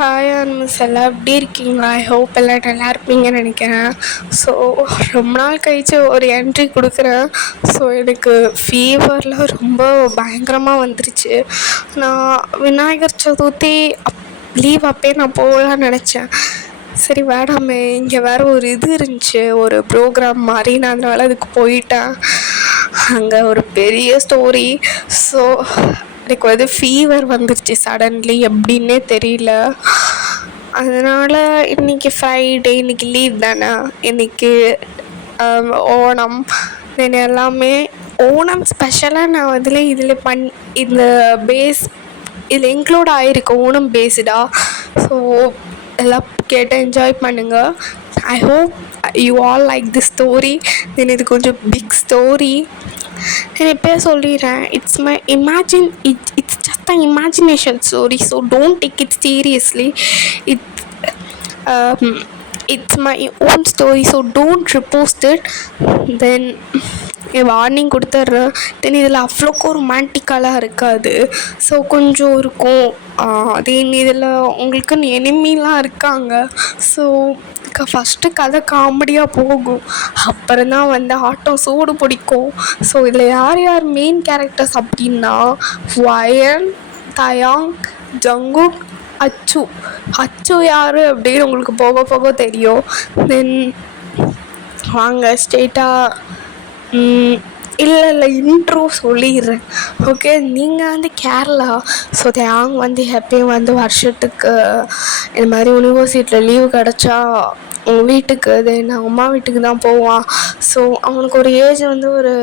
Hi miss எல்லாம் எப்படி இருக்கீங்களா? ஐ ஹோப் எல்லாம் நல்லா இருப்பீங்கன்னு நினைக்கிறேன். ஸோ ரொம்ப நாள் கழித்து ஒரு என்ட்ரி கொடுக்குறேன். ஸோ எனக்கு ஃபீவரில் ரொம்ப பயங்கரமாக வந்துருச்சு. நான் விநாயகர் சதுர்த்தி லீவ் அப்போயே நான் போகலான்னு நினச்சேன். சரி வேணாமே, இங்கே வேறு ஒரு இது இருந்துச்சு, ஒரு ப்ரோக்ராம் மாதிரி. நான் அதனால அதுக்கு போயிட்டேன். அங்கே ஒரு பெரிய ஸ்டோரி. ஸோ எனக்கு வந்து ஃபீவர் வந்துருச்சு சடன்லி, எப்படின்னே தெரியல. அதனால் இன்றைக்கி ஃப்ரைடே, இன்றைக்கி லீவ் தானே. இன்றைக்கி ஓணம் தென் எல்லாமே ஓணம் ஸ்பெஷலாக நான் இதில் இந்த பேஸ் இதில் இன்க்ளூட் ஆகிருக்கு, ஓணம் பேஸ்டாக. ஸோ எல்லாம் கேட்டு என்ஜாய் பண்ணுங்கள். I hope you all like this story. Then இது கொஞ்சம் பிக் ஸ்டோரி. நான் எப்போயே சொல்லிடுறேன், it's just an imagination story. So don't take it seriously. It's my own story. So don't repost it. Then warning கொடுத்துட்றேன். Then இதில் அவ்வளோக்கு ரொமான்டிக்கலாக இருக்காது. So கொஞ்சம் இருக்கும். தென் இதில் உங்களுக்குன்னு எனிமிலாம் இருக்காங்க. ஸோ ஃபஸ்ட்டு கதை காமெடியாக போகும், அப்புறம் தான் வந்து ஆட்டம் சூடு பிடிக்கும். ஸோ இதில் யார் யார் மெயின் கேரக்டர்ஸ் அப்படின்னா வயன், தயாங், ஜங்குக், அச்சு யார் அப்படின்னு உங்களுக்கு போக போக தெரியும். தென் வாங்க ஸ்ட்ரெயிட்டாக இல்லை இன்ட்ரோ சொல்லிடுறேன். ஓகே, நீங்கள் வந்து கேரளா. ஸோ தேங் வந்து எப்பயும் வந்து வருஷத்துக்கு இந்த மாதிரி யூனிவர்சிட்டியில் லீவு கிடச்சா உங்கள் வீட்டுக்கு, தென் அம்மா வீட்டுக்கு தான் போவான். ஸோ அவனுக்கு ஒரு ஏஜ் வந்து ஒரு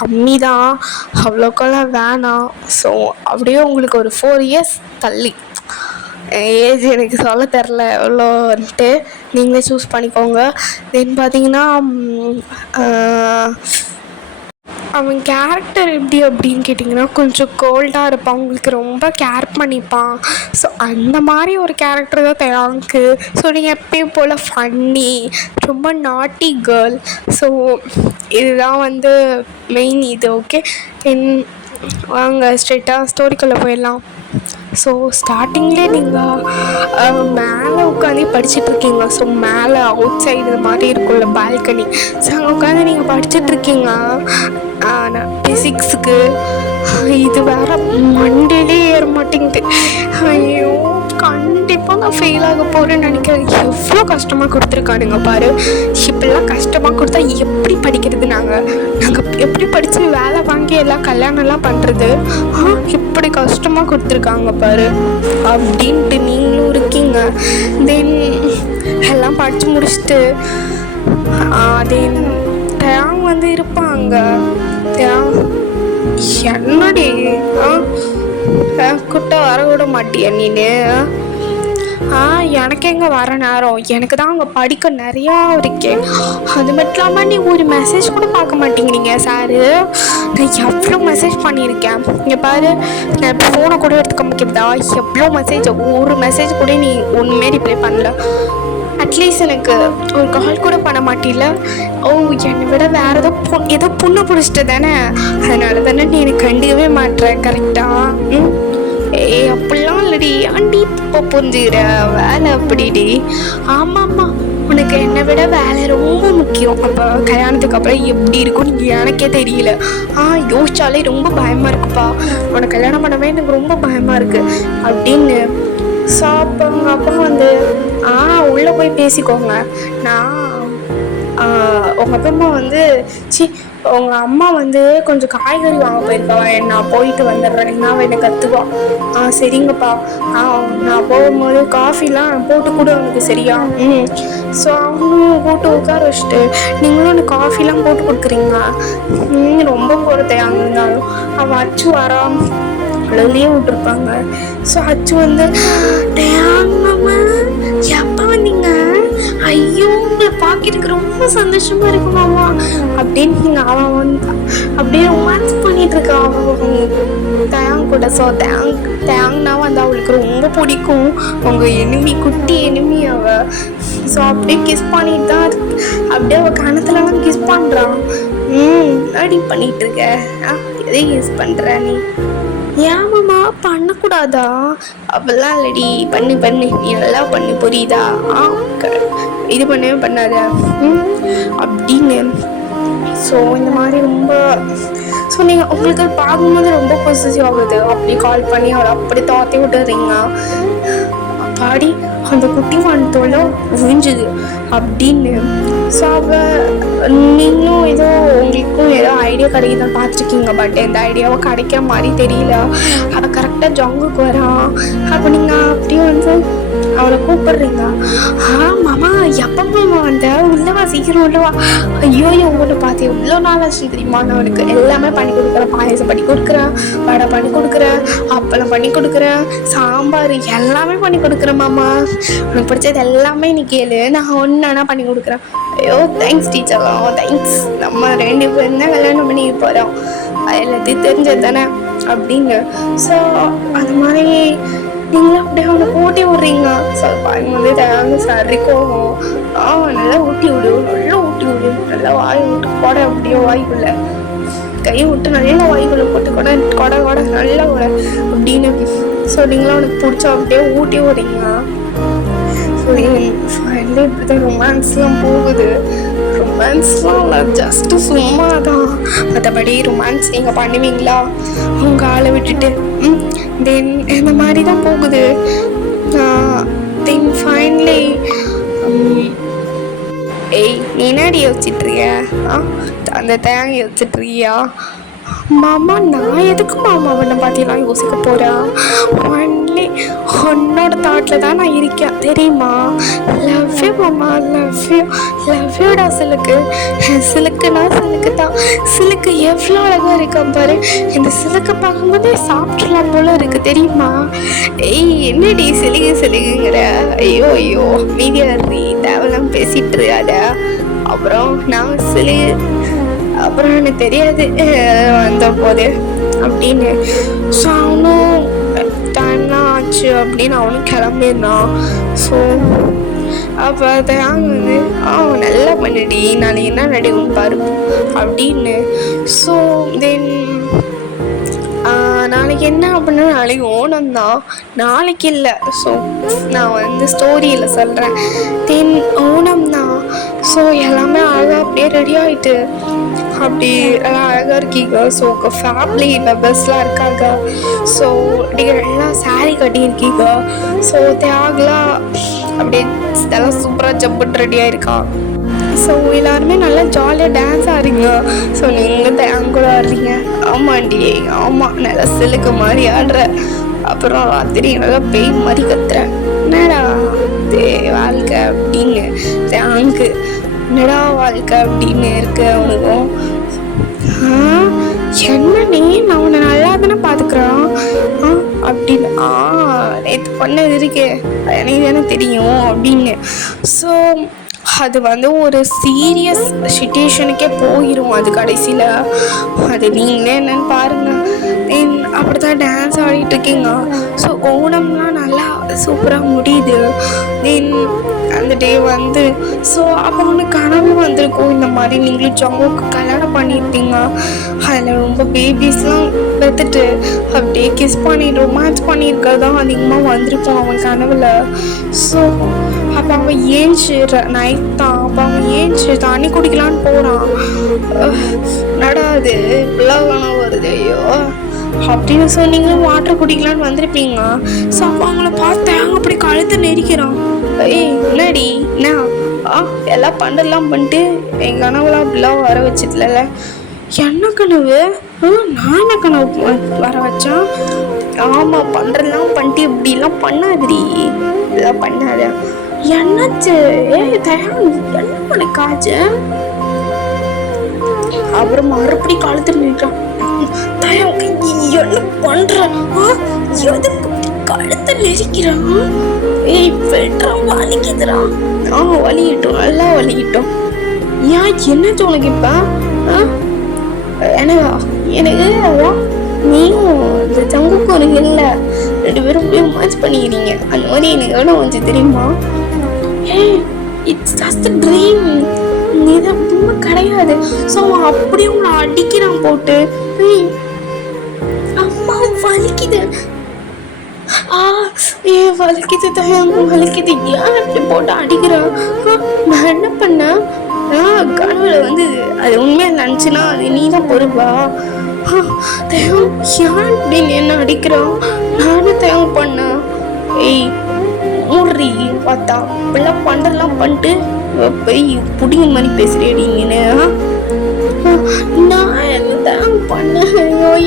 கம்மி தான், அவ்வளோக்கெல்லாம் வேணாம். ஸோ அப்படியே உங்களுக்கு ஒரு 4 years தள்ளி ஏஜ் எனக்கு சொல்ல தெரில எவ்வளோ வந்துட்டு, நீங்களே சூஸ் பண்ணிக்கோங்க. தென் பார்த்தீங்கன்னா அவன் கேரக்டர் எப்படி அப்படின்னு கேட்டிங்கன்னா கொஞ்சம் கோல்டாக இருப்பான், உங்களுக்கு ரொம்ப கேர் பண்ணிப்பான். ஸோ அந்த மாதிரி ஒரு கேரக்டர் தான் தேங்க்கு. ஸோ நீங்கள் எப்பயும் போல் ஃபன்னி, ரொம்ப நாட்டி கேர்ள். ஸோ இதுதான் வந்து மெயின் இது. ஓகே, வாங்க ஸ்ட்ரெயிட்டாக ஸ்டோரிக்குள்ளே போயிடலாம். ஸோ ஸ்டார்டிங்லேயே நீங்கள் மேலே உட்காந்து படிச்சுட்ருக்கீங்க. ஸோ மேலே அவுட் சைடு இது மாதிரி இருக்கும்ல பால்கனி. ஸோ அங்கே உட்காந்து நீங்கள் படிச்சுட்ருக்கீங்க ஃபிசிக்ஸுக்கு. இது வேறு மண்டேலே ஏற மாட்டேங்குது. ஐயோ, கண்டிப்பாக நான் ஃபெயில் ஆக போகிறேன்னு நினைக்கிறேன். எவ்வளோ கஷ்டமாக கொடுத்துருக்கானுங்க பாரு. இப்படிலாம் கஷ்டமாக கொடுத்தா எப்படி படிக்கிறது? நாங்கள் எப்படி படித்து வேலை வாங்கி எல்லாம் கல்யாணம்லாம் பண்ணுறது? இப்படி கஷ்டமாக கொடுத்துருக்காங்க பாரு அப்படின்ட்டு நீங்களும் இருக்கீங்க. தென் எல்லாம் படித்து முடிச்சுட்டு தென் தேங் வந்து இருப்பாங்க. என்னடி கிட்ட வர விட மாட்டியா நீனு? எனக்கு எங்கே வர நேரம், எனக்கு தான் அங்கே படிக்க நிறையா இருக்கேன். அது மட்டும் இல்லாமல் நீ ஒரு மெசேஜ் கூட பார்க்க மாட்டேங்கிறீங்க சாரு. நான் எவ்வளோ மெசேஜ் பண்ணியிருக்கேன் இங்கே பாரு. நான் இப்போ ஃபோனை கூட எடுத்துக்க முடியாதா? எவ்வளோ மெசேஜ், ஒரு மெசேஜ் கூட நீ ஒன்றுமே ரிப்ளை பண்ணல. அட்லீஸ்ட் எனக்கு ஒரு கால் கூட பண்ண மாட்டில்ல. ஓ, என்னை விட வேறு ஏதோ பொண்ணை பிடிச்சிட்டு தானே, அதனால தானே நீ எனக்கு கண்டுக்கவே மாட்டேன். கரெக்டாக? அப்படிலாம் இல்லடி, ஆண்டி இப்போ புரிஞ்சுக்கிற வேலை அப்படிடி. ஆமாம்மா, உனக்கு என்னை விட வேலை ரொம்ப முக்கியம். அப்போ கல்யாணத்துக்கு அப்புறம் எப்படி இருக்கும்னு எனக்கே தெரியல. யோசிச்சாலே ரொம்ப பயமாக இருக்குப்பா, உனக்கு கல்யாணம் பண்ணவே எனக்கு ரொம்ப பயமாக இருக்குது அப்படின்னு. ஸோ அப்போ உங்கள் அப்பா வந்து உள்ளே போய் பேசிக்கோங்க. நான் உங்கள் அப்பா அம்மா வந்து உங்கள் அம்மா வந்து கொஞ்சம் காய்கறி வாங்க போயிருக்காவா, நான் போயிட்டு வந்துடுறேன், நான் என்னை கற்றுவான். சரிங்கப்பா. நான் போகும்போது காஃபிலாம் போட்டு கூட அவனுக்கு சரியா? ஸோ அவங்களும் போட்டு உட்கார வச்சுட்டு நீங்களும் எனக்கு காஃபிலாம் போட்டு கொடுக்குறீங்களா? ரொம்ப போகிறதே அங்கே இருந்தாலும் அவன் அச்சு வரான் அவ்வளோலேயே விட்டுருப்பாங்க. ஸோ அச்சு வந்து எப்போ வந்தீங்க? ஐயோ, உங்களை பார்க்கறதுக்கு ரொம்ப சந்தோஷமாக இருக்கு மாமா அப்படின்னு அவன் வந்து அப்படியே ரொமான்ஸ் பண்ணிட்டு இருக்கான் அவன் தேங் கூட. ஸோ தேங்னா வந்து அவளுக்கு ரொம்ப பிடிக்கும். அவங்க எனிமி, குட்டி எனிமி அவ. ஸோ அப்படியே கிஸ் பண்ணிட்டு தான் அப்படியே அவள் கணத்துலலாம் கிஸ் பண்ணுறான். அப்படி பண்ணிட்டு இருக்க? எதை கிஸ் பண்ணுற நீ? ஏன் மாமா பண்ணக்கூடாதா? அப்படிலாம் இல்லடி, பண்ணு பண்ணு, நீ நல்லா பண்ணு, புரியுதா? இது பண்ணவே பண்ணாத அப்படின்னு. ஸோ இந்த மாதிரி ரொம்ப ஸோ நீங்கள் உங்களுக்கு பார்க்கும்போது ரொம்ப பொசிட்டிவ் ஆகுது. அப்படி கால் பண்ணி அவளை அப்படி தாத்தி விட்டுறீங்க. பாடி அந்த குட்டி வானத்தோட உறிஞ்சுது அப்படின்னு. ஸோ நீங்களும் ஏதோ உங்களுக்கும் ஏதோ ஐடியா கிடைக்குதான் பார்த்துருக்கீங்க. பட் எந்த ஐடியாவும் கிடைக்கிற மாதிரி தெரியல. அவள் கரெக்டாக ஜங்குக்கு வரான். அப்போ நீங்கள் அப்படியே வந்து அவளை கூப்பிடுறீங்க. மாமா எப்போ மாமா வந்த? உள்ளவா, சீக்கிரம் உள்ளவா. ஐயோ உங்களை பார்த்து எவ்வளோ நாள் ஆச்சு தெரியுமா? நான் அவனுக்கு எல்லாமே பண்ணி கொடுக்குறேன். பாயசம் பண்ணி கொடுக்குறேன், வடை பண்ணி கொடுக்குறேன், அப்பளம் பண்ணி கொடுக்குறேன், சாம்பார் எல்லாமே பண்ணி கொடுக்குறேன் மாமா. உனக்கு பிடிச்சது எல்லாமே நீ கேளு, நான் ஒன்றுனா பண்ணி கொடுக்குறேன். ஐயோ தேங்க்ஸ் டீச்சர்லாம், தேங்க்ஸ். நம்ம 2 பேரும் தான் கல்யாணம் பண்ணி போகிறோம், எல்லாத்தையும் தெரிஞ்சது தானே அப்படிங்க. ஸோ அது மாதிரி நீங்களும் அப்படியே அவனை ஊட்டி விட்றீங்க. ஸோ பாருங்க தேவை சரி கோவம். நல்லா ஊட்டி விடு, நல்லா ஊட்டி விடு, நல்லா வாய் விட்டு கொடை அப்படியே வாய்க்குள்ள கை விட்டு நல்லா வாய்க்குள்ள போட்டு கொடை கொடை கொடை நல்லா கொடை அப்படின்னு. ஸோ நீங்களும் அவனுக்கு பிடிச்ச அப்படியே ஊட்டி விட்றீங்க. ஸோ இப்படிதான் ரொமான்ஸ்லாம் போகுது. ரொமான்ஸ்லாம் ஜஸ்ட்டு சும்மா தான், மற்றபடி ரொமான்ஸ் நீங்கள் பண்ணுவீங்களா அவங்க ஆளை விட்டுட்டு? தென் இந்த மாதிரி தான் போகுது. தென் ஃபைனலி ஏய் நீ என்னடி யோசிச்சுட்ருக்கிய? அந்த தேங்காய் யோசிச்சுட்ருக்கியா? மாமா நான் எதுக்கு மாமா அவனை பார்த்தீங்கன்னா யோசிக்க போகிறேன். ஒன்லி உன்னோட தாட்டில் தான் நான் இருக்கேன் தெரியுமா? லவ் யூ மாமா, லவ் யூடா சிலுக்கு. சிலுக்குன்னா சிலுக்கு தான். சிலுக்கு எவ்வளோ அழகாக இருக்கான் பாரு. இந்த சிலுக்கு பார்க்கும்போதே சாப்பிட்றலாம் போல இருக்கு தெரியுமா? ஏய் என்னடி சிலுக்குங்கிற? ஐயோ ஐயோ மீதியாரி தேவலாம் பேசிட்டு இருக்காத. அப்புறம் நான் அப்புறம் எனக்கு தெரியாது வந்த போது அப்படின்னு. ஸோ அவனும் டைம்லாம் ஆச்சு அப்படின்னு அவனும் கிளம்பிடுறான். ஸோ அப்போ தேங்க வந்து நல்லா பண்ணிடி, நாளைக்கு என்ன நடிக்கும் பாரு அப்படின்னு. ஸோ தென் நாளைக்கு என்ன அப்படின்னா நாளைக்கு ஓணம் தான், நாளைக்கு இல்லை. ஸோ நான் வந்து ஸ்டோரியில் சொல்கிறேன். தென் ஓணம் தான். ஸோ எல்லாமே அழகாக அப்படியே ரெடி ஆகிட்டு அப்படி எல்லாம் அழகாக இருக்கீங்க. ஸோ ஃபேமிலி மெம்பர்ஸ்லாம் இருக்காங்க. ஸோ நீங்கள் எல்லாம் சாரீ கட்டியிருக்கீங்க. ஸோ தியாகலாம் அப்படியே இதெல்லாம் சூப்பராக ஜப்புட்டு ரெடியாக இருக்கா. ஸோ எல்லாருமே நல்லா ஜாலியாக டான்ஸ் ஆடுறீங்க. ஸோ நீங்கள் தேங்க கூட ஆடுறீங்க. ஆமாண்டி, ஆமாம் நல்லா சிலுக்கு மாதிரி ஆடுற. அப்புறம் ராத்திரி நல்லா பேய் மாதிரி கத்துறேன். என்னடா வாழ்க்கை அப்படின்னு தேங்கு, என்னடா வாழ்க்கை அப்படின்னு இருக்கு அவனுக்கும். என்ன நீ நான் உன்னை நல்லா தானே பார்த்துக்குறான் அப்படின்னு. நேற்று பண்ணது இருக்கு எனக்கு தானே தெரியும் அப்படின்னு. ஸோ அது வந்து ஒரு சீரியஸ் சிச்சுவேஷனுக்கே போயிடும் அது கடைசியில். அது நீங்களே என்னன்னு பாருங்கள். தென் அப்படி தான் டான்ஸ் ஆடிட்டு இருக்கீங்க. ஸோ ஓணம்லாம் நல்லா சூப்பராக முடியுது. தென் அந்த டே வந்து ஸோ அப்போ ஒன்று கனவு வந்திருக்கும் இந்த மாதிரி நீங்களும் ஜங்குக்கு கல்யாணம் பண்ணியிருப்பீங்க. அதில் ரொம்ப பேபிஸ்லாம் பெற்றுட்டு அப்படியே கிஸ் பண்ணி ரொமான்ஸ் பண்ணியிருக்கிறது தான் அதிகமாக வந்திருக்கும் அவன் கனவில். ஸோ அப்போ அவன் ஏஞ்சி நைட் தான். அப்போ அவன் ஏஞ்சி தண்ணி குடிக்கலான்னு போகிறான். நடாது இப்படிலாம் கனவு வருது ஐயோ அப்படின்னு சொன்னீங்களும் வாட்டர் குடிக்கலான்னு வந்திருப்பீங்க. ஸோ அப்போ அவங்கள பார்த்து அங்கே அப்படி கழுத்து நெரிக்கிறான். ஏய் முன்னாடி என்ன எல்லாம் பண்ணலாம் பண்ணிட்டு என் கனவுலாம் அப்படிலாம் வர வச்சதுல. என்ன கனவு? நான் என்ன கனவு வர வச்சான்? ஆமாம் பண்ணுறதுலாம் பண்ணிட்டு இப்படிலாம் பண்ணாதிரி, இதெல்லாம் பண்ணாத. என்னாச்சு? என்ன உனக்காச்சு? அப்புறம் மறுபடி காலத்தில் நிற்கிறான். என்ன பண்ற? கழுத்தை நெரிக்கிறான். ஏய் வெட்டுறான், வலிக்குதுறான். வலிக்கிட்டோம், நல்லா வலிக்கிட்டோம். ஏன் என்னாச்சு உனக்கு இப்ப? எனக்கு நீயும் இந்த தங்குக்கும் ஒரு இல்லை, 2 பேரும் அப்படியே மேட்ச் பண்ணிக்கிறீங்க. அந்த மாதிரி எனக்கு எவ்வளோ வந்து தெரியுமா? இட்ஸ் ஜஸ்ட் ட்ரீம், இது உண்மை கிடையாது. ஸோ அவன் அப்படியே உங்களை அடிக்கிறான் போட்டு. அம்மா வலிக்குது. வலிக்குது தயம், வலிக்குது. ஏன் இப்படி போட்டு அடிக்கிறான்? நான் என்ன பண்ணேன்? கனவுல வந்து அது உண்மையா நினச்சுன்னா அது நீ தான் பொறுப்பா? தயம் ஏன் இப்படின்னு என்ன அடிக்கிறான்? நானும் தயம் பண்ணேன். ஏய் மூடுறி பார்த்தா இப்பெல்லாம் பண்டெல்லாம் பண்ணிட்டு போய் புடிங்க மாதிரி பேசுறேடிங்கன்னு. நான் என்ன தேங்க பண்ணேன்?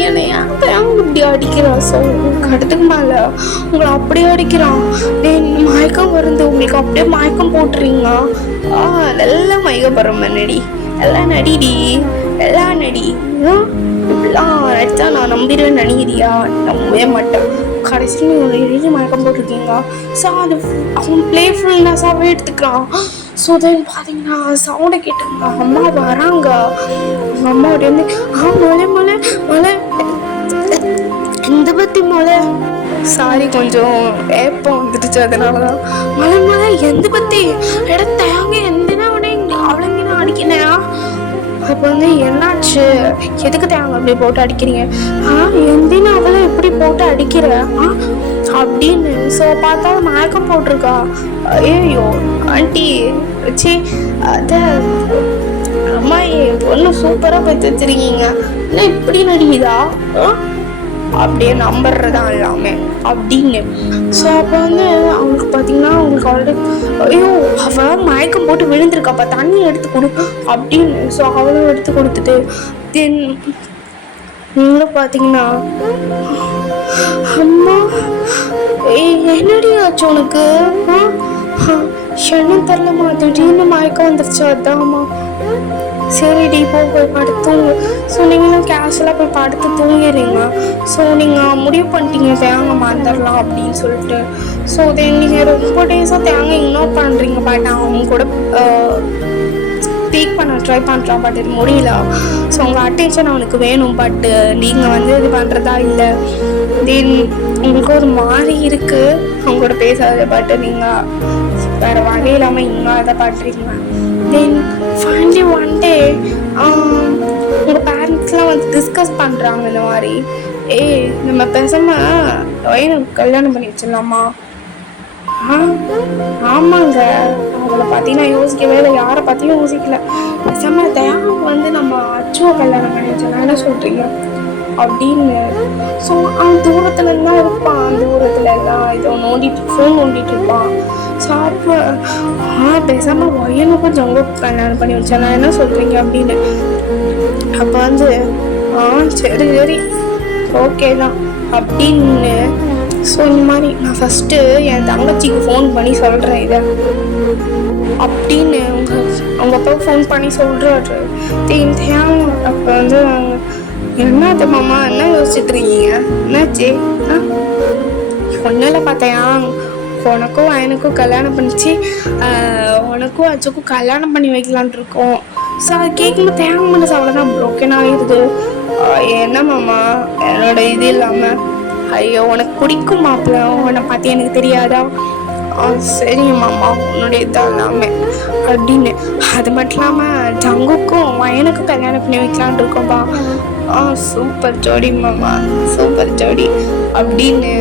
என்னை ஏன் தேங்க இப்படி அடிக்கிறான்? கடத்துக்கு மேல உங்களை அப்படியே அடிக்கிறான். மயக்கம் வருது உங்களுக்கு, அப்படியே மயக்கம் போட்டுறீங்க. நல்லா மயக்கப்படுற நடி, எல்லாம் நடிடி, எல்லாம் நடி. இப்படிலாம் நடிச்சா நான் நம்பிடுவேன் நினைக்கிறியா? நம்பவே மாட்டேன். கடைசியில் நீங்கள் எழுதி மயக்கம் போட்டிருக்கீங்க. ஸோ அது அவன் பிளேஃபுல்னஸாகவே எடுத்துக்கிறான். ஸோ தென் பார்த்தீங்கன்னா சவுண்டை கேட்டுருங்க, அம்மா வராங்க. அவங்க அம்மா அப்படி வந்து மலை மலை மலை இந்த பற்றி மலை, சாரி கொஞ்சம் ஏப்பம் வந்துடுச்சு, அதனால தான். மலை மலை எந்த பற்றி இடத்தாங்க எந்தனா அவளைங்க நான் அடிக்கினேன். அப்போ வந்து என்னாச்சு, எதுக்கு தேங்க அப்படி போட்டு அடிக்கிறீங்க? எந்தினா அவளை எப்படி போட்டு அடிக்கிற அப்படின்னு. ஸோ பார்த்தா மயக்கம் போட்டிருக்கா. ஐயோ ஆண்டி வச்சு அத அம்மா என் பொண்ணு சூப்பராக போய் வச்சிருக்கீங்க, என்ன இப்படி நடிக்குதா அப்படியே நம்புறதா எல்லாமே அப்படின்னு. ஸோ அப்போ வந்து அவங்களுக்கு பார்த்தீங்கன்னா அவங்களுக்கு ஆல்ரெடி ஐயோ அவள் மயக்கம் போட்டு விழுந்திருக்காப்பா, தண்ணி எடுத்து கொடு அப்படின்னு. ஸோ அவளும் எடுத்து கொடுத்துட்டு தென் நீங்களும் பார்த்தீங்கன்னா அம்மா என்னடி ஆச்சு உனக்கு? என்ன தெரியலம்மா, திடீர்னு மயக்கம் வந்துருச்சு, அதாம்மா. சரிடி போய் படுத்து தூங்கு. ஸோ நீங்களும் கேஷுவலாக போய் படுத்து தூங்கிடுறீங்க. ஸோ நீங்கள் முடிவு பண்ணிட்டீங்க தேங்காய் மறந்துடலாம் அப்படின்னு சொல்லிட்டு. ஸோ தென் நீங்கள் ரொம்ப டேஸாக தேங்காய் இக்னோர் பண்ணுறீங்க. பட் அவங்க கூட ஸ்பீக் பண்ண ட்ரை பண்ணுறான், பட் இது முடியல. ஸோ உங்கள் அட்டென்ஷன் அவனுக்கு வேணும், பட்டு நீங்கள் வந்து இது பண்ணுறதா இல்லை. தென் உங்களுக்கு ஒரு மாதிரி இருக்குது அவங்க கூட பேசாது, பட்டு நீங்கள் வேறு வழி இல்லாமல் இன்னும் அதை பண்ணுறீங்க. தென் ஃபைனலி ஒன் டே உங்கள் பேரண்ட்ஸ்லாம் வந்து டிஸ்கஸ் பண்ணுறாங்க இந்த மாதிரி, நம்ம பேசாமல் எனக்கு கல்யாணம் பண்ணி வச்சிடலாமா? ஆமாங்க, அவளை பற்றி நான் யோசிக்கவே இல்லை, யாரை பற்றியும் யோசிக்கல. பேசாமல் தயாவுக்கு வந்து நம்ம அச்சுவை கல்யாணம் பண்ணி வச்சிடலாம், என்ன சொல்கிறீங்க அப்படின்னு. ஸோ அவன் தூரத்துலேருந்து தான் இருப்பான், தூரத்துல எல்லாம் ஏதோ ஃபோன் நோண்டிட்டு இருப்பான். ஸோ அப்போ பேசாமல் ஒயனுக்கும் ஜங்குக்கு கல்யாணம் பண்ணி வச்சேன், என்ன சொல்கிறீங்க அப்படின்னு. அப்போ வந்து சரி சரி ஓகே தான் அப்படின்னு. ஸோ இந்த மாதிரி நான் ஃபஸ்ட்டு என் தங்கச்சிக்கு ஃபோன் பண்ணி சொல்கிறேன் இதை அப்படின்னு. அவங்க அப்பா ஃபோன் பண்ணி சொல்கிறாரு. அப்போ வந்து என்னது மாமா, என்ன யோசிச்சுட்டு இருக்கீங்க, என்னாச்சு? ஒன்றும் பார்த்தையா, உனக்கும் எனக்கும் கல்யாணம் பண்ணிச்சு, உனக்கும் அச்சுக்கும் கல்யாணம் பண்ணி வைக்கலான் இருக்கோம். ஸோ அது கேட்கும்போது தேங்க மனசு அவ்வளோதான் ப்ரோக்கன் ஆகிடுது. என்ன மாமா என்னோட இது இல்லாமல், ஐயோ உனக்கு பிடிக்கும் மாப்பிள்ள, உன்னை பார்த்து எனக்கு தெரியாதா? சரிங்க மாமா உன்னுடைய இதாக எல்லாமே அப்படின்னு. அது மட்டும் இல்லாமல் ஜங்குக்கும் வயனுக்கும் கல்யாணம் பண்ணி வைக்கலான் இருக்கோம்பா. சூப்பர் ஜோடி மாமா, சூப்பர் ஜோடி அப்படின்னு.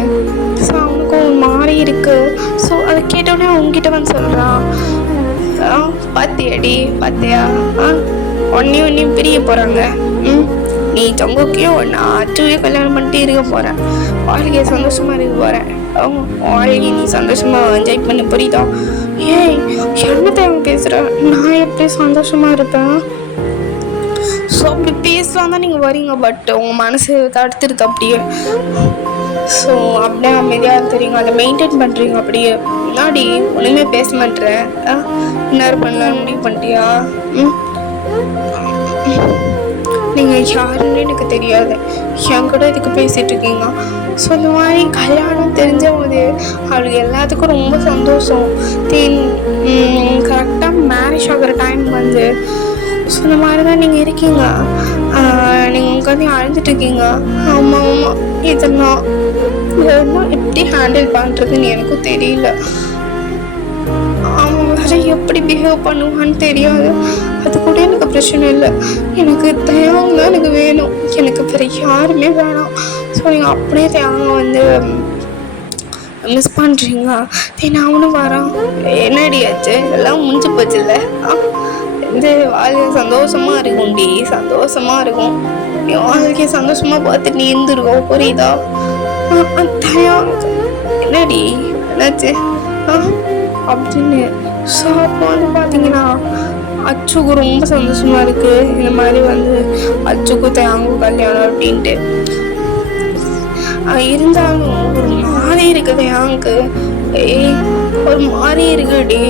ஸோ அவனுக்கும் ஒரு மாதிரி இருக்கு. ஸோ அதை கேட்டோடனே அவங்ககிட்ட வந்து சொல்கிறான், பார்த்தியாடி பார்த்தியா, ஒன்னையும் பிரிய போகிறாங்க. நீ ஜங்குக்கையும் நான் அச்சுவையும் கல்யாணம் பண்ணிட்டு இருக்க போகிறேன், வாழ்க்கையை சந்தோஷமாக இருக்க போகிறேன், வாழ்க்கை நீ சந்தோஷமாக என்ஜாய் பண்ண, புரியுதா? ஏய் என்னத்தை அவங்க பேசுகிற, நான் எப்படி சந்தோஷமாக இருப்பேன்? ஸோ அப்படி பேசலாம் தான் நீங்கள் வரீங்க, பட் உங்கள் மனசு தடுத்துருக்கு அப்படியே. ஸோ அப்படியே அமைதியாக தெரியுங்க, அதை மெயின்டைன் பண்ணுறீங்க அப்படியே. முன்னாடி ஒன்றுமே பேச மாட்டேறேன், என்ன பண்ணலான்னு முடிவு பண்ணிட்டியா? நீங்கள் யாருன்னு எனக்கு தெரியாது, என் கூட இதுக்கு பேசிகிட்டு இருக்கீங்க. ஸோ இந்த மாதிரி கல்யாணம் தெரிஞ்ச போது அவளுக்கு எல்லாத்துக்கும் ரொம்ப சந்தோஷம். தென் கரெக்டாக மேரேஜ் ஆகிற டைம் வந்து ஸோ இந்த மாதிரி தான் நீங்கள் இருக்கீங்க. நீங்கள் உட்காந்து அழுதுட்டுருக்கீங்க. ஆமாம் ஆமாம், இதெல்லாம் எப்படி ஹேண்டில் பண்ணுறதுன்னு எனக்கும் தெரியல. அவங்க யாரை எப்படி பிஹேவ் பண்ணுவான்னு தெரியாது. அது கூட எனக்கு பிரச்சனை இல்லை. எனக்கு தேவங்க தான் எனக்கு வேணும். எனக்கு வேறு யாருமே வேணாம். ஸோ நீங்கள் அப்படியே தேவங்க வந்து மிஸ் பண்ணுறீங்க. நான் அவனும் வரான். என்னடி ஆச்சு? எல்லாம் முடிஞ்சு போச்சு இல்லை? இந்த வாழ்க்கை சந்தோஷமாக இருக்கும்டி, சந்தோஷமாக இருக்கும். என் வாழ்க்கையை சந்தோஷமாக பார்த்துட்டு நீ இருந்துருக்கோம், புரியுதா? என்னடி என்னாச்சு அப்படின்னு. ஸோ அப்போ வந்து பார்த்தீங்கன்னா அச்சுக்கு ரொம்ப சந்தோஷமா இருக்கு. இந்த மாதிரி வந்து அச்சுக்கு தேங்கும் கல்யாணம் அப்படின்ட்டு. இருந்தாலும் ஒரு மாதிரி இருக்குது எனக்கு. ஒரு மாதிரி இருக்குடி,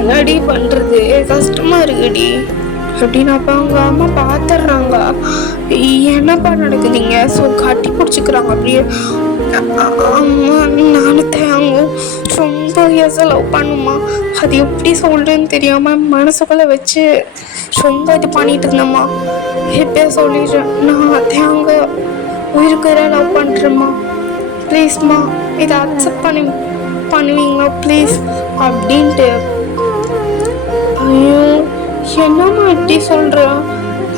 என்னடி பண்றது, கஷ்டமா இருக்குடி அப்படின்னு. அப்போ அவங்க அம்மா பார்த்துடுறாங்க. என்னப்பா நடக்குதுங்க? ஸோ கட்டி பிடிச்சிக்கிறாங்க அப்படியே. அம்மா நானும் தேங்கும் ரொம்ப லவ் பண்ணுமா, அது எப்படி சொல்றேன்னு தெரியாம மனசுக்குள்ள வச்சு ரொம்ப இது பண்ணிட்டு இருந்தேம்மா. எப்போ சொல்லிடுறேன், நான் தேங்க உயிருக்கு லவ் பண்ணுறேம்மா, ப்ளீஸ்மா இதை அக்செப்ட் பண்ணுவீங்களா ப்ளீஸ் அப்படின்ட்டு. ஐயோ என்னம்மா இப்படி சொல்கிறேன்,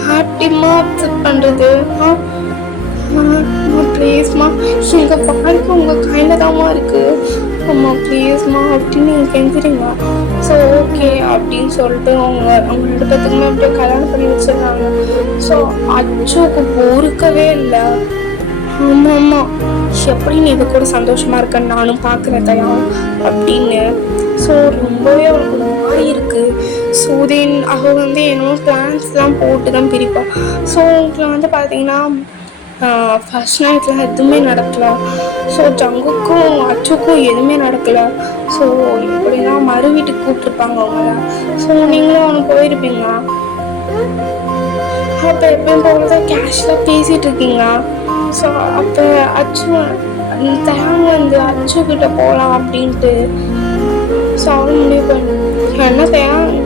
ஹாப்பிமா அக்செப்ட் பண்ணுறது? ப்ளீஸ்மா எங்கள் வாழ்க்கை உங்கள் கையில் தான்மா இருக்குது, அம்மா ப்ளீஸ்மா அப்படின்னு நீங்கள் கெஞ்சுறீங்க. ஸோ ஓகே அப்படின்னு சொல்லிட்டு அவங்க 2 பேத்துக்குமே அப்படியே கல்யாணம் பண்ணி வச்சிடுறாங்க. ஸோ அச்சுக்கு பொறுக்கவே இல்லை. ஆமாம்மா எப்படி நீ இது கூட சந்தோஷமா இருக்கன்னு நானும் பார்க்குறேன் தயா அப்படின்னு. ஸோ ரொம்பவே அவளுக்கு ஒரு மாதிரி இருக்குது. ஸோ தென் அவள் வந்து என்னோட பிளான்ஸ்லாம் போட்டு தான் பிரிப்பாள். ஸோ உங்களுக்கு வந்து பார்த்தீங்கன்னா ஃபர்ஸ்ட் நைட்டில் எதுவுமே நடக்கலை. ஸோ ஜங்குக்கும் அச்சுக்கும் எதுவுமே நடக்கலை. ஸோ இப்படிலாம் மறு வீட்டுக்கு கூப்பிட்ருப்பாங்க அவங்கள. ஸோ நீங்களும் அவனுக்கு போயிருப்பீங்க. அப்போ எப்பயும் போல கேஷில் பேசிகிட்டு இருக்கீங்க. ஸோ அப்போ அச்சு தேங்க வந்து அச்சுக்கிட்ட போகலாம் அப்படின்ட்டு. ஸோ அவனும் முடிவு பண்ணி என்ன தேங்க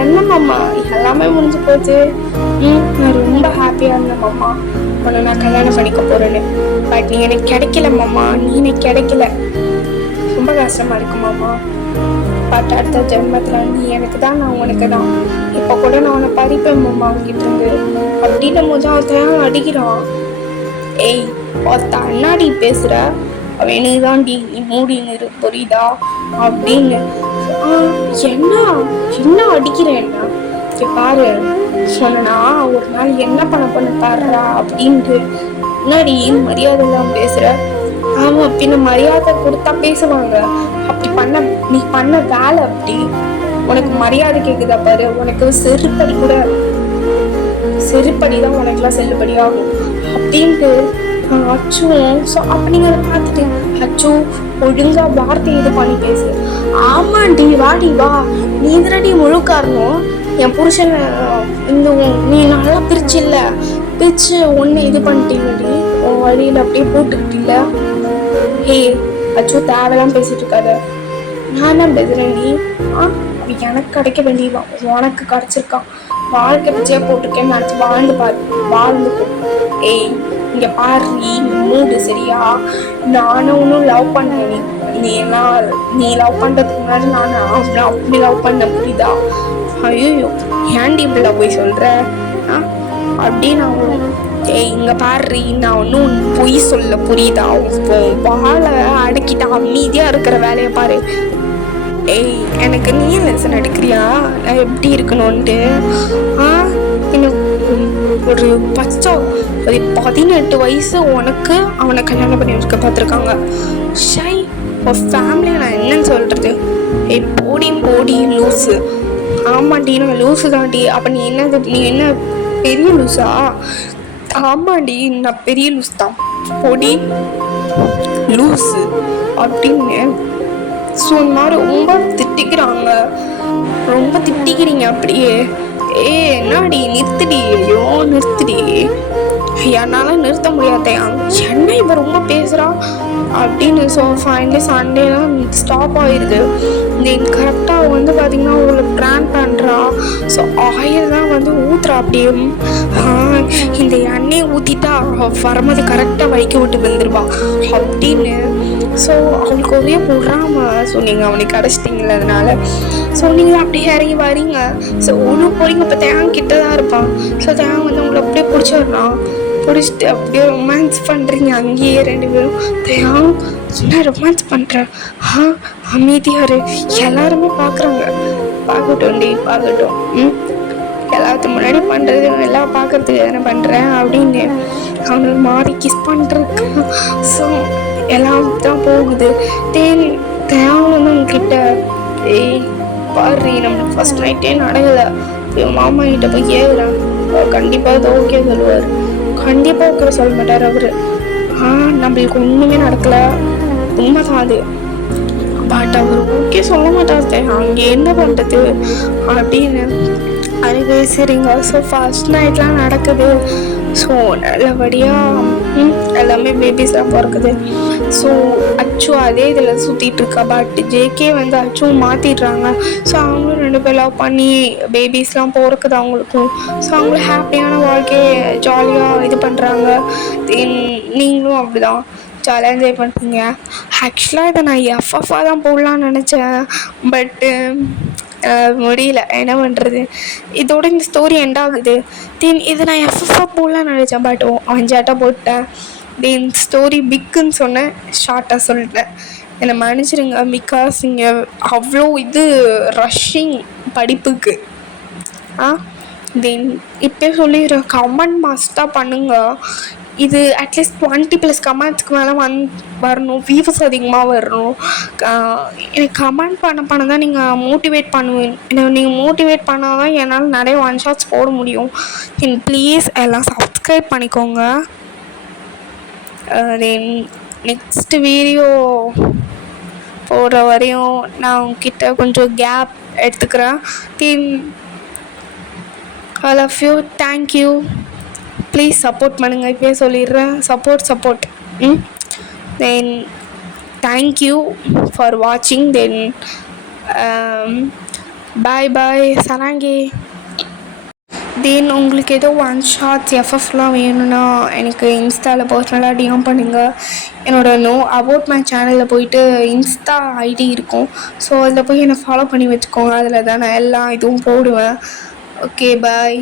என்ன மாமா எல்லாமே முடிஞ்சு போச்சு. நான் ரொம்ப ஹாப்பியாக இருந்தேன் மாமா, உன்னை நான் கல்யாணம் பண்ணிக்க போகிறேன்னு. பட் நீ எனக்கு கிடைக்கல மாமா, நீ எனக்கு கிடைக்கல. ரொம்ப கஷ்டமாக இருக்கு மாமா. பட் அடுத்த ஜென்மத்தில் நீ எனக்கு தான், நான் உனக்கு தான். இப்போ கூட நான் உன்னை பறிப்பேன் மாமா அவங்ககிட்ட இருந்து அப்படின்னு போது அவன் அடிக்கிறான். ஏய் ஒருத்த அண்ணாடி பேசுகிற, அவன் தாண்டி நீ மூடின்னு இரு புரியுதா அப்படின்னு. என்ன என்ன அடிக்கிறேன்னா பாரு சொன்னா ஒரு நாள் என்ன பண்ண பாடுறா அப்படின்ட்டு. முன்னாடி மரியாதை எல்லாம் பேசுற. ஆமா பின்ன மரியாதை கொடுத்தா பேசுவாங்க. அப்படி பண்ண நீ பண்ண வேலை அப்படி. உனக்கு மரியாதை கேக்குதா பாரு, உனக்கு செருப்படி கூட செருப்படி தான் உனக்குலாம் செல்லுபடி ஆகும் அப்படின்ட்டு அச்சுவும். ஸோ அப்போ நீங்கள் அதை பார்த்துட்டு அச்சு ஒழுங்கா வார்த்தை இது பண்ணி பேசு. ஆமாண்டி வாடி வா, நீ இதனடி முழு காரணம். என் புருஷனை இந்த நீ நல்லா பிரிச்சில்ல, பிரிச்சு ஒன்று இது பண்ணிட்டீங்கடி, உன் வழியில் அப்படியே போட்டுக்கிட்டில்ல. ஹே அச்சு தேவையெல்லாம் பேசிட்டு இருக்காத. நான் தான் பேசுகிறேன்டி. எனக்கு கிடைக்க வேண்டியதான் உனக்கு கிடைச்சிருக்கான். வாழ்க்கை பிச்சையா போட்டிருக்கேன்னு நினச்சி வாழ்ந்து பாரு, வாழ்ந்துக்கும். ஏய் இங்கே பாரு, மூடு சரியா? நானும் ஒன்றும் லவ் பண்ணேன். நீ லவ் பண்ணுறதுக்கு முன்னாடி நான் அப்படி லவ் பண்ண புரியுதா? ஐயோ ஏன்டி இப்படிலாம் போய் சொல்கிற அப்படின்னு அவன். ஏய் இங்கே பாரு, நான் ஒன்றும் பொய் சொல்ல புரியுதா? வாழை அடக்கிட்டு அமைதியாக இருக்கிற வேலையை பாரு. ஏய் எனக்கு நீ லெசன் எடுக்கிறியா நான் எப்படி இருக்கணும்ன்ட்டு? எனக்கு ஒரு 18 வயசு உனக்கு அவனை கல்யாணம் பண்ணி வச்சுக்க பார்த்துருக்காங்க. ஷை ஒரு ஃபேமிலியை நான் என்னன்னு சொல்கிறது? ஏய் போடி லூஸு. ஆமாண்டி நான் லூஸு தாண்டி. அப்போ நீ என்ன பெரிய லூஸா? ஆமாண்டி நான் பெரிய லூஸ் தான், போடி லூஸு அப்படின்னு. ஸோ இந்த மாதிரி ரொம்ப திட்டிக்கிறீங்க அப்படியே. என்னடி நிறுத்துடி, ஐயோ நிறுத்துடி, என்னால் நிறுத்த முடியாதையா, என்ன இவன் ரொம்ப பேசுகிறான் அப்படின்னு. ஸோ ஃபைனலி சண்டேலாம் ஸ்டாப் ஆயிடுது. தென் கரெக்டாக வந்து பார்த்திங்கன்னா அவளை ப்ரான் பண்ணுறா. ஸோ ஆயில் தான் வந்து ஊற்றுறா அப்படியே. இந்த எண்ணெயை ஊற்றிட்டா வரும்போது கரெக்டாக வலிக்க விட்டு வந்துடுவா அப்படின்னு. ஸோ அவளுக்கு ஒரே போடுறாமல் ஸோ நீங்கள் அவனுக்கு கிடச்சிட்டிங்கள அதனால ஸோ நீங்கள் அப்படியே இறங்கி வரீங்க. ஸோ ஒன்று போகிறீங்க. இப்போ தேங்க கிட்ட தான் இருப்பான். ஸோ தேங்க வந்து உங்களை அப்படியே பிடிச்சிடுறான். பிடிச்சிட்டு அப்படியே ரொமான்ஸ் பண்ணுறீங்க அங்கேயே 2 பேரும். தேங்க என்ன ரொமான்ஸ் பண்ணுறேன் அமைதியாரு எல்லாருமே பார்க்குறாங்க. பார்க்கட்டும் எல்லாத்துக்கு முன்னாடி பண்ணுறது எல்லாம் பார்க்கறதுக்கு எதனா பண்ணுறேன் அப்படின்னு அவனை மாறி கிஸ் பண்ணுறதுக்கு. ஸோ எல்லாம் தான் போகுது. தேவை வந்து உங்ககிட்ட பாரு நம்மளுக்கு ஃபர்ஸ்ட் நைட்டே நடக்கலை. மாமா கிட்ட போய் கேட்குறேன். கண்டிப்பாக அது ஓகே சொல்லுவார். கண்டிப்பாக ஓகே சொல்ல மாட்டார் அவர். நம்மளுக்கு ஒன்றுமே நடக்கலை உண்மைதான் அது. பட் அவர் ஓகே சொல்ல மாட்டார். அங்கே என்ன பண்ணுறது அப்படின்னு அது பேசுகிறீங்க. ஸோ ஃபர்ஸ்ட் நைட்லாம் நடக்குது. ஸோ நல்லபடியாக எல்லாமே பேபிஸ்லாம் பிறக்குது. ஸோ அச்சு அதே இதில் சுற்றிட்டுருக்கா. பட் ஜேகே வந்து அச்சுவும் மாற்றிடுறாங்க. ஸோ அவங்களும் 2 பேர் லவ் பண்ணி பேபிஸ்லாம் பிறக்குது அவங்களுக்கும். ஸோ அவங்களும் ஹாப்பியான வாழ்க்கையை ஜாலியாக இது பண்ணுறாங்க. நீங்களும் அப்படி தான் ஜாலியாக என்ஜாய் பண்ணுறீங்க. ஆக்சுவலாக இதை நான் எஃப்எஃபாக தான் போடலான்னு நினச்சேன். பட்டு முடியல, என்ன பண்ணுறது. இதோட இந்த ஸ்டோரி எண்ட் ஆகுது. இதை நான் எஃப்எஃபாக போடலான்னு நினச்சேன். பட் 5 போட்டேன். ஸ்டோரி பிக்குன்னு சொன்னேன், ஷார்ட்டாக சொல்லிட்டேன். என்னை மன்னிச்சிருங்க. பிகாஸ் இங்கே அவ்வளோ இது ரஷ்ஷிங் படிப்புக்கு. இப்போ சொல்லிடுறேன், கமெண்ட் மஸ்ட்டாக பண்ணுங்க. இது அட்லீஸ்ட் 20+ கமெண்ட்ஸ்க்கு மேலே வரணும். வியூஸ் அதிகமாக வரணும். எனக்கு கமெண்ட் பண்ண தான் நீங்கள் மோட்டிவேட் பண்ணுவீங்க. நீங்கள் மோட்டிவேட் பண்ணால் தான் என்னால் நிறைய 1 ஷாட்ஸ் போட முடியும். ப்ளீஸ் எல்லாம் சப்ஸ்கிரைப் பண்ணிக்கோங்க. தென் நெக்ஸ்ட் வீடியோ போடுற வரையும் நான் உங்ககிட்ட கொஞ்சம் கேப் எடுத்துக்கிறேன். I love you. Thank you. Please support பண்ணுங்கள். இப்போயே சொல்லிடுறேன், சப்போர்ட். தென் தேங்க்யூ ஃபார் வாட்சிங். தென் பாய் சராங்கே. தென் உங்களுக்கு ஏதோ 1 ஷாட்ஸ் எஃப்எஃப்லாம் வேணும்னா எனக்கு இன்ஸ்டாவில் பர்சனலாக டிஎம் பண்ணுங்கள். என்னோடய அபவுட் மை சேனலில் போயிட்டு இன்ஸ்டா ஐடி இருக்கும். ஸோ அதில் போய் என்னை ஃபாலோ பண்ணி வச்சுக்கோங்க. அதில் தான் நான் எல்லா இதுவும் போடுவேன். Okay bye.